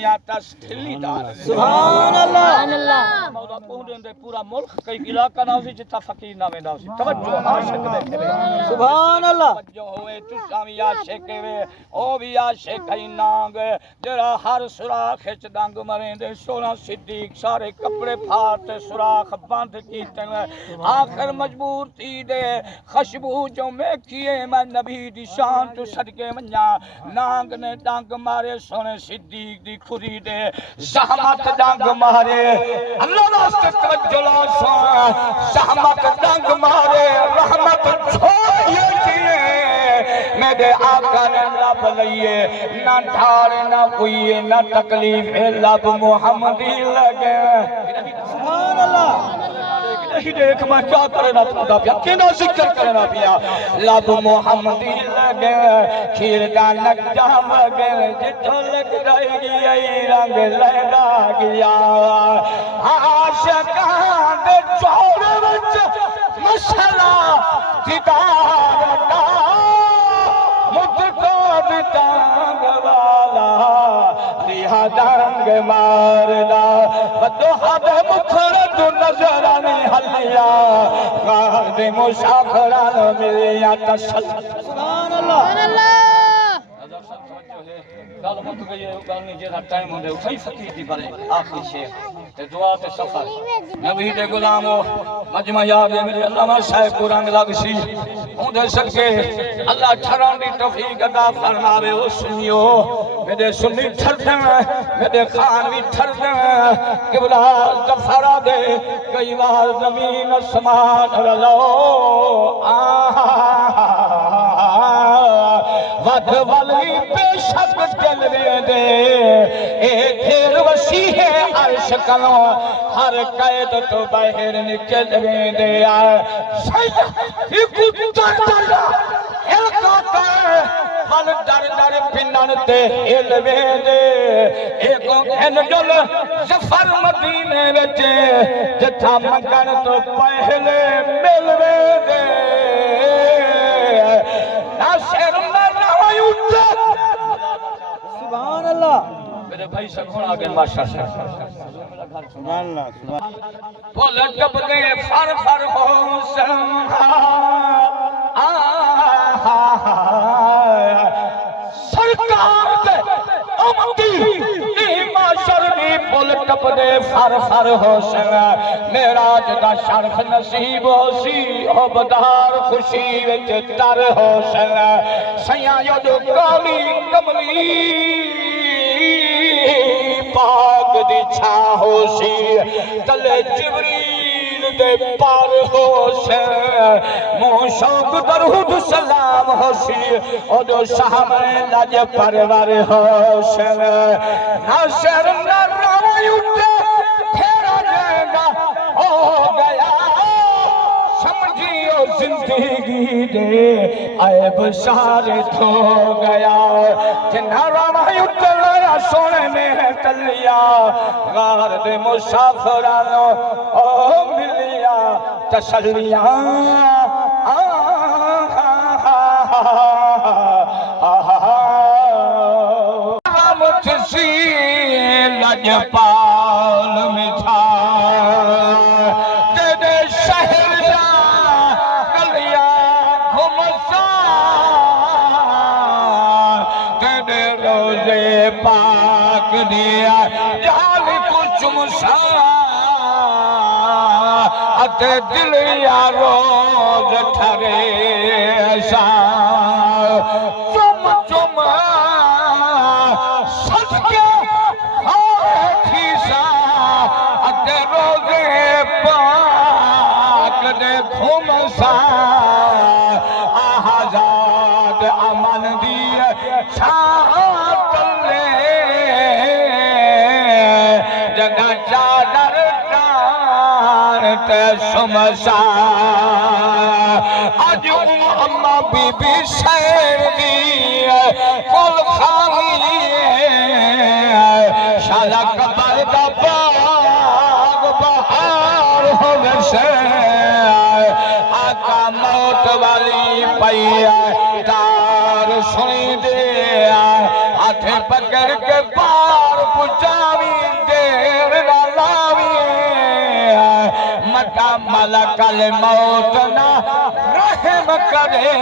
میاں تس ڈھلی دار سبحان اللہ مولا پہنچن دے پورا ملک کئی علاقہ نہ ہوسی جتھا فقیر نہ ویندا ہوسی توجہ عاشق دے کرے سبحان اللہ توجہ ہوئے تساں وی عاشق وے او وی عاشق ہی نانگ جڑا ہر سوراخ وچ ڈنگ مرے سونا صدیق سارے کپڑے پھاڑ تے سوراخ بند کیتے آخر مجبور تھی دے خوشبو جو میں کیے میں نبی دی شان تو صدقے منیا نانگ نے ڈنگ مارے سونے صدیق دی کھری دے زحمت ڈنگ مارے اللہ واسطے توجہ لا سونا زحمت ڈنگ مارے رحمت چھوڑیے کیے میرے آقا نے لب لئیے نہ ڈھار نہ کوئی نہ تکلیف لب محمدی لگے سبحان اللہ نہیں دیکھ میں کیا کرنا پڑا پیا کینا ذکر کرنا پیا لب محمدی لگے کھیر کا نجام لگے جتھوں لگ رہی گئی رنگ لہدا گیا عاشقاں دے چور وچ مشلا دیدار دا مدد تانگ والا ریحا دنگ ماردا بدوحا دے مکھرد نظر آنے حلیا غار دے مسافران ملیا تسل سبحان اللہ گل مک گئی ہے گل نہیں جیڑا ٹائم ہوندے اٹھائی فقیر دی بارے آخری شیخ تے دعا تے سفر نبی دے غلامو مجمع یاد ہے میرے علامہ صاحب کو رنگ لگ سی ہوندے صدقے اللہ ٹھران دی توفیق عطا فرماوے او سنیو میرے سنی ٹھردے میرے خان بھی ٹھردے قبلہ غفارہ دے کئی بار زمین اسمان رلو ود والی بے شک جلوے دے اے پھر وسیع ہے عرش کلوں ہر قید تو باہر نکلوے دے سید ایک در ہلکا ہل در پنن تے ہلوے دے ایک انجل ظفر مدینے وچ جتھا منگن تو پہلے ملوے دے ناصر سبحان اللہ میرے بھائی سکھوڑ آگے ماشاء سبحان اللہ پھول ڈب گئے فر فر ہو سرکار دے امتی معاشر دی پھول ڈب گئے فر فر ہو معراج دا شرف نصیب ہو سی عبدار خوشی وچ تر ہو سیاں یدو کالی کملی پاک دی چھا ہو سی تلے جبریل دے پار ہو منہ شوق درود سلام ہو سی ادو سامنے لج پرور ہو ناصر نہ راوی اٹھے پھیرا جائے گا ہو گیا سمجھیو زندگی دے عیب سارے دھو گیا جنہ راوی اٹھے لیا سونے میں تلیا غار دے مسافرانو او ملیا تسلیاں مجھسی لج پال مٹھا تیرے شہر جا گلیا گھمسا تیرے روزے پاک دیا جال کچھ مسا اتے دلیا روز ٹھرے ایسا چم چم سچ کے آٹھی سا اتے روزے پاک دے گھمسا آزاد امن دیئے چھاٹ لے جگہ چادر تے شمسا آج اماں بی بی شہر دی کل خالی شالا قبر دا باغ بہار ہو ویسے آقا موت والی پئی تار سنی دے ہاتھ پکڑ کے پار پچاوی دیر نہ لاوی مکہ ملک الموت نہ رحم کرے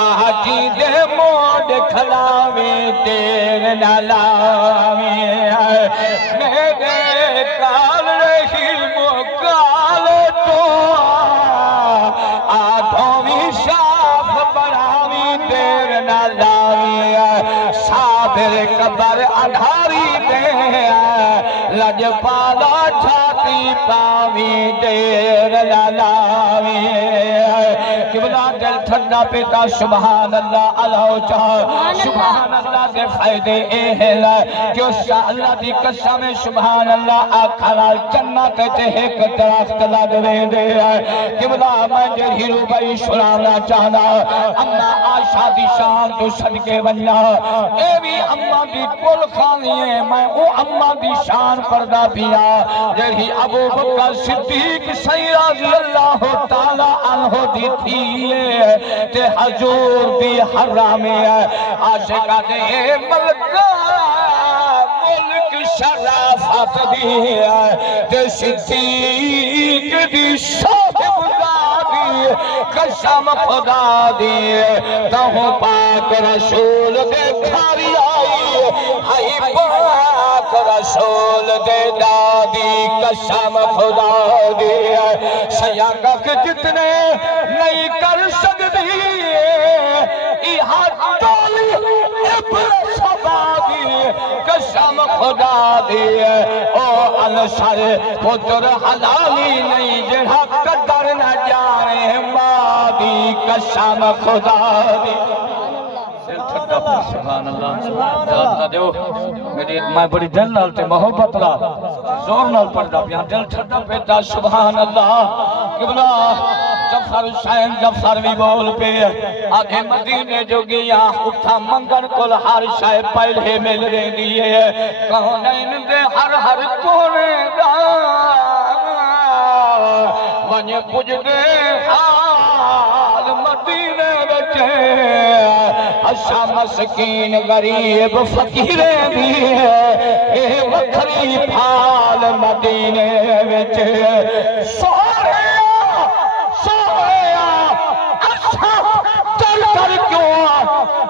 آجی دے موڈ کھلاوی دیر نہ لاوی میرے کال رہی مکال تو آدھوں بھی شاف بڑھاوی دیر نہ لاوی صابر قبر اڈھاری دے لج پالا چھاتی پاوی دیر نہ لاوی قبلہ دل ٹھنڈا پیتا سبحان اللہ اللہ چاہ سبحان اللہ دے فائدے اے ہے کہ اس شاہ اللہ دی قسم سبحان اللہ آکھالا جنت تے ایک درخت لگ رہے دے قبلہ میں جرہی روبائی سلانا چاہنا اما آشا دی شان تو صدقے بننا اے بھی اما دی کل خانی ہے میں او اما دی شان پردہ پیا جرہی ابو بکر صدیق سی رضی اللہ تعالی عنہ دی تھی تے حضور دی حرام عاشقہ دے ملکہ ملک شرافت دی تے صدیق دی صاحب دی قسم خدا دی تہوں پاک رسول دے کھاری آئی ہائی پاک رسول دے دادی قسم خدا دی سیاقہ جتنے نہیں کر سکتی یہاں ڈالی ابر سبا دی قسم خدا دی او انصر پتر حلالی نہیں جڑا قدر نہ جانے ماں دی قسم خدا دی سبحان اللہ جاتا دیو میری میں بڑی دل نال تے محبت لا زور نال پڑھدا پیا دل ٹھڈا پیتا سبحان اللہ قبلہ جفر شاہن جفر بھی بول پہ آدھے مدینے جو گیا اٹھا منگن کل ہر شاہ پہلے مل رہے دیئے کونین دے ہر کونے دا ونی پوچھ دے حال مدینے بچے اچھا مسکین غریب فقیرے دیئے اے وکھری پھال مدینے بچے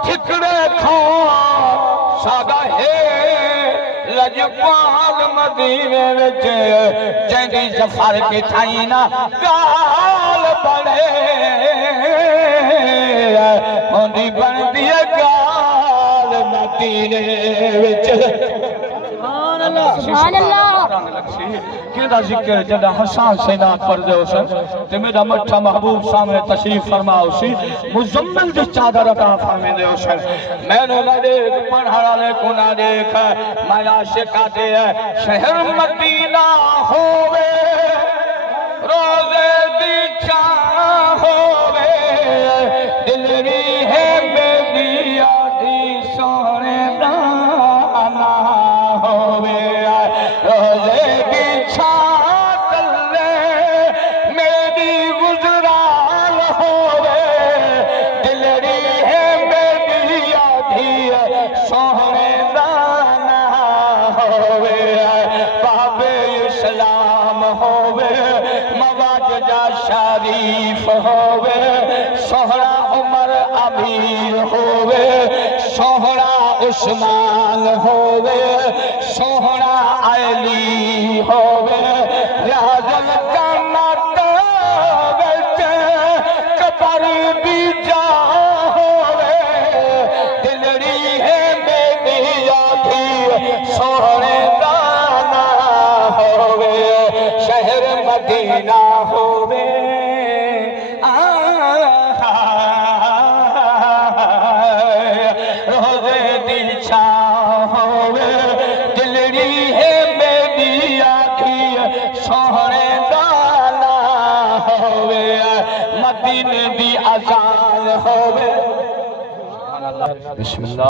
ٹھکڑے کھاؤ ساگا ہے لجپال مدینے وچ جیندی جفر کے تھائینا گال بڑے ہوندی بندی گال مدینے وچ سبحان اللہ کیدا ذکر جدا حسان سینات پڑھ دے اسے تے میرا مٹھا محبوب سامنے تشریف فرماؤ سی مزمل دی چادر عطا فرمے دے اسے میں نے نہ دیکھ پڑھا لے کو نہ دیکھ میں عاشقہ دے شہر مدینہ ہووے روزے دی چاہ ہووے دل بھی ہے میری آدھی سونے دانا ہووے روزے کی چھاک لے میری گزران ہووے دلری ہے میری آدھی سونے دانا ہووے بابے اسلام ہووے مواجدہ شریف ہووے سہرا عمر امیر ہووے سہرا عثمان ہووے سہرا علی ہووے راجل کا ناتا قبر بھی جا ہووے دلڑی ہے میری آدھی سونے دانا ہووے شہر مدینہ ہووے روزے دل چاہ ہووے دلڑی ہے میری آدھی سونے دانا ہووے مدینے دی اذان ہووے بسم اللہ